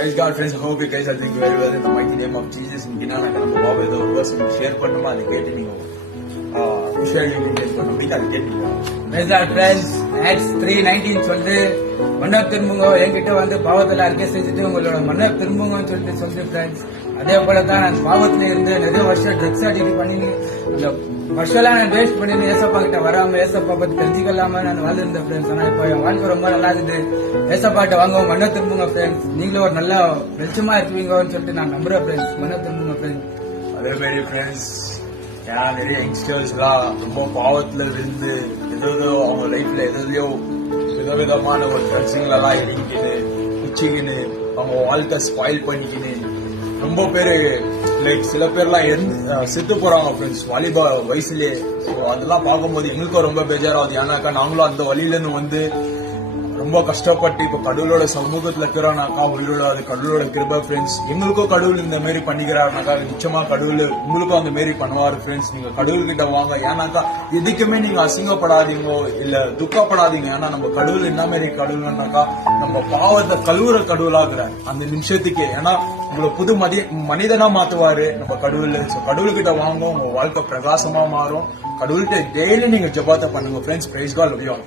Praise God, friends. I hope you guys are doing very well in the mighty name of Jesus. நான் நம்ம பாபா ஏதோ ஒரு verse share பண்ணுமா அதை கேட்டு நீங்க ஷேர் பண்ணி அதை கேட்டீங்க. Praise God, friends. Acts 3:19 சொல்லிட்டு மன்னர் திரும்புங்க, என்கிட்ட வந்து பாவத்தில் அறிக்கை செஞ்சுட்டு உங்களோட மன்னர் திரும்புங்கன்னு சொல்லிட்டு ஃப்ரெண்ட்ஸ். அதே போல தான் நான் பாவத்துல இருந்து நிறைய வருஷம் ட்ரக்ஸ் அடிக்ட் பண்ணி இந்த வருஷம்லாம் நான் வேஸ்ட் பண்ணி ஏசப்பா கிட்ட வராம ஏசப்பா பத்தி தெரிஞ்சுக்கலாம நான் வாழ்ந்திருந்தேன் ஃப்ரெண்ட்ஸ். ஆனா இப்போ என் வாழ்க்கை ரொம்ப நல்லா இருக்குது. ஏசப்பாட்ட வாங்க, மன்னர் திரும்புங்க ஃப்ரெண்ட்ஸ். நீங்களும் ஒரு நல்ல வெளிச்சமா இருக்குவீங்கன்னு சொல்லிட்டு நான் நம்புறேன் ஃப்ரெண்ட்ஸ். மன்னர் திரும்புங்க ஃப்ரெண்ட்ஸ். அதே மாதிரி ஃப்ரெண்ட்ஸ், ஏன்னா நிறைய யங்ஸ்டர்ஸ்லாம் ரொம்ப பாவத்துல இருந்து ஏதோ அவங்க லைஃப்ல எதையோ விதவிதமான ஒரு ஃப்ரெண்ட்ஸுங்களெல்லாம் இறங்கிக்கின்னு குச்சிக்கின்னு அவங்க வாழ்க்கை ஸ்பாயில் பண்ணிக்கின்னு ரொம்ப பேரு லைக் சில பேர்லாம் செத்து போறாங்க ஃப்ரெண்ட்ஸ் வாலிபா வயசுலயே. ஸோ அதெல்லாம் பார்க்கும்போது எங்களுக்கும் ரொம்ப பேஜாராகுது. ஏன்னாக்கா நாங்களும் அந்த வழியில இருந்து வந்து ரொம்ப கஷ்டப்பட்டு இப்ப கடவுளோட சமூகத்துல இருக்கிறோம்னாக்கா உயிரோட அது கடவுளோட கிருபா ஃப்ரெண்ட்ஸ். எங்களுக்கும் கடவுள் இந்த மாரி பண்ணிக்கிறாருனாக்கா நிச்சயமா கடவுள் உங்களுக்கும் அந்த மாரி பண்ணுவாரு ஃப்ரெண்ட்ஸ். நீங்க கடவுள் கிட்ட வாங்க. ஏன்னாக்கா எதுக்குமே நீங்க அசிங்கப்படாதீங்க இல்ல துக்கப்படாதீங்க. ஏன்னா நம்ம கடவுள் என்ன மாரி கடவுள்னாக்கா நம்ம பாவத்தை கழுவுற கடவுளாகிற அந்த நிமிஷத்துக்கே. ஏன்னா உங்களை புது மனிதனா மாத்துவாரு நம்ம கடவுள். கடவுள்கிட்ட வாங்க, உங்க வாழ்க்கை பிரகாசமா மாறும். கடவுள்கிட்ட டெய்லி நீங்க ஜெபத்தை பண்ணுங்க friends. Praise God. Love you all.